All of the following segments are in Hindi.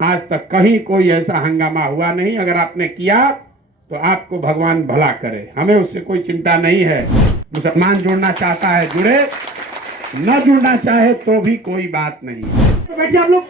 आज तक कहीं कोई ऐसा हंगामा हुआ नहीं। अगर आपने किया तो आपको भगवान भला करे, हमें उससे कोई चिंता नहीं है। मुसलमान जुड़ना चाहता है जुड़े, न जुड़ना चाहे तो भी कोई बात नहीं। तो बैठिए आप लोग,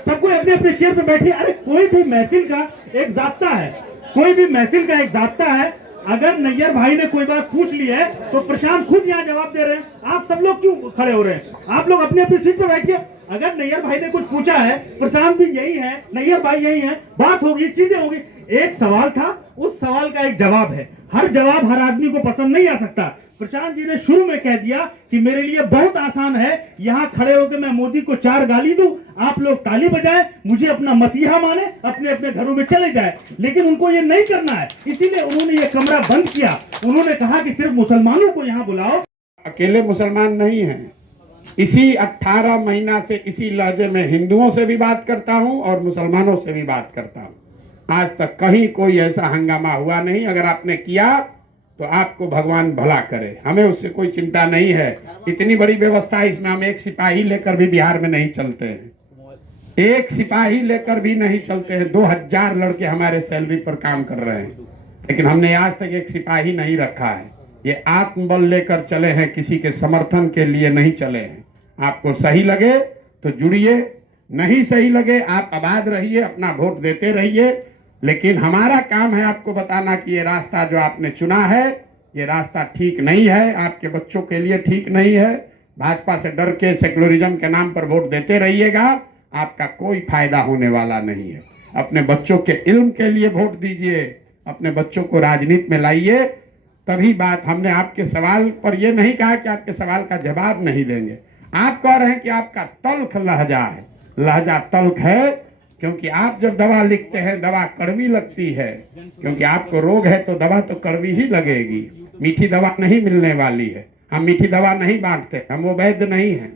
सबको अपने अपने चेयर पे बैठिए। अरे कोई भी महफिल का एक जाब्ता है, कोई भी महफिल का एक जाब्ता है। अगर नैयर भाई ने कोई बात पूछ ली है तो प्रशांत खुद यहाँ जवाब दे रहे हैं, आप सब लोग क्यों खड़े हो रहे हैं? आप लोग अपनी अपनी सीट पे बैठिए। अगर नैयर भाई ने कुछ पूछा है, प्रशांत भी यही है, नैयर भाई यही है, बात होगी, चीजें होगी। एक सवाल था, उस सवाल का एक जवाब है। हर जवाब हर आदमी को पसंद नहीं आ सकता। प्रशांत जी ने शुरू में कह दिया कि मेरे लिए बहुत आसान है, यहाँ खड़े होकर मैं मोदी को 4 गाली दूं, आप लोग ताली बजाएं, मुझे अपना मसीहा माने, अपने अपने घरों में चले जाए। लेकिन उनको ये नहीं करना है, इसीलिए उन्होंने ये कमरा बंद किया। उन्होंने कहा कि सिर्फ मुसलमानों को यहाँ बुलाओ। अकेले मुसलमान नहीं हैं। इसी 18 महीना से इसी लहजे में हिंदुओं से भी बात करता हूं और मुसलमानों से भी बात करता हूं। आज तक कहीं कोई ऐसा हंगामा हुआ नहीं। अगर आपने किया तो आपको भगवान भला करे, हमें उससे कोई चिंता नहीं है। इतनी बड़ी व्यवस्था, इसमें हम एक सिपाही लेकर भी बिहार में नहीं चलते हैं, एक सिपाही लेकर भी नहीं चलते हैं। 2000 लड़के हमारे सैलरी पर काम कर रहे हैं, लेकिन हमने आज तक एक सिपाही नहीं रखा है। ये आत्मबल लेकर चले हैं, किसी के समर्थन के लिए नहीं चले हैं। आपको सही लगे तो जुड़िए, नहीं सही लगे आप आबाद रहिए, अपना वोट देते रहिए। लेकिन हमारा काम है आपको बताना कि ये रास्ता जो आपने चुना है, ये रास्ता ठीक नहीं है, आपके बच्चों के लिए ठीक नहीं है। भाजपा से डर के सेकुलरिज्म के नाम पर वोट देते रहिएगा, आपका कोई फायदा होने वाला नहीं है। अपने बच्चों के इल्म के लिए वोट दीजिए, अपने बच्चों को राजनीति में लाइए, तभी बात। हमने आपके सवाल पर यह नहीं कहा कि आपके सवाल का जवाब नहीं देंगे। आप कह रहे हैं कि आपका तल्ख लहजा है। लहजा तल्ख है क्योंकि आप जब दवा लिखते हैं दवा कड़वी लगती है, क्योंकि आपको रोग है तो दवा तो कड़वी ही लगेगी, मीठी दवा नहीं मिलने वाली है। हम मीठी दवा नहीं बांटते, हम वो वैद्य नहीं हैं,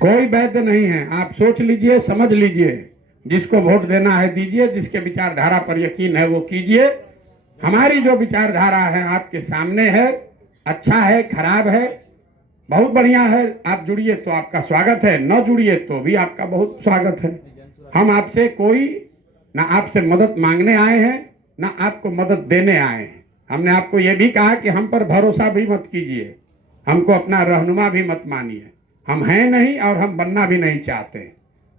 कोई वैद्य नहीं है। आप सोच लीजिए, समझ लीजिए, जिसको वोट देना है दीजिए, जिसके विचारधारा पर यकीन है वो कीजिए। हमारी जो विचारधारा है आपके सामने है, अच्छा है, खराब है, बहुत बढ़िया है। आप जुड़िए तो आपका स्वागत है, न जुड़िए तो भी आपका बहुत स्वागत है। हम आपसे कोई ना आपसे मदद मांगने आए हैं, ना आपको मदद देने आए हैं। हमने आपको ये भी कहा कि हम पर भरोसा भी मत कीजिए, हमको अपना रहनुमा भी मत मानिए। हम हैं नहीं और हम बनना भी नहीं चाहते।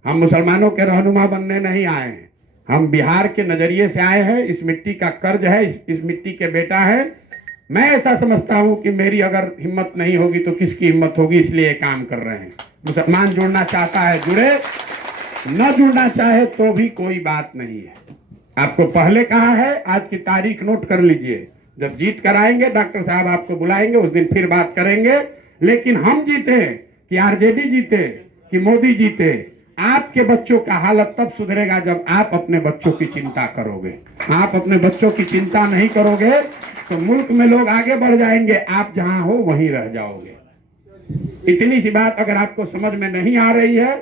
हम मुसलमानों के रहनुमा बनने नहीं आए हैं, हम बिहार के नजरिए से आए हैं। इस मिट्टी का कर्ज है, इस मिट्टी के बेटा है। मैं ऐसा समझता हूं कि मेरी अगर हिम्मत नहीं होगी तो किसकी हिम्मत होगी, इसलिए ये काम कर रहे हैं। मुसलमान जुड़ना चाहता है जुड़े, न जुड़ना चाहे तो भी कोई बात नहीं है। आपको पहले कहा है, आज की तारीख नोट कर लीजिए। जब जीत कर आएंगे डॉक्टर साहब आपको बुलाएंगे, उस दिन फिर बात करेंगे। लेकिन हम जीते कि आरजेडी जीते कि मोदी जीते, आपके बच्चों का हालत तब सुधरेगा जब आप अपने बच्चों की चिंता करोगे। आप अपने बच्चों की चिंता नहीं करोगे तो मुल्क में लोग आगे बढ़ जाएंगे, आप जहां हो वहीं रह जाओगे। इतनी सी बात अगर आपको समझ में नहीं आ रही है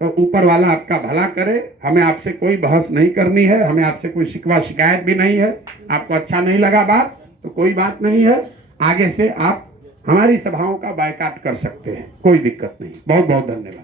तो ऊपर वाला आपका भला करे। हमें आपसे कोई बहस नहीं करनी है, हमें आपसे कोई शिकवा शिकायत भी नहीं है। आपको अच्छा नहीं लगा बात तो कोई बात नहीं है, आगे से आप हमारी सभाओं का बायकॉट कर सकते हैं, कोई दिक्कत नहीं। बहुत बहुत धन्यवाद।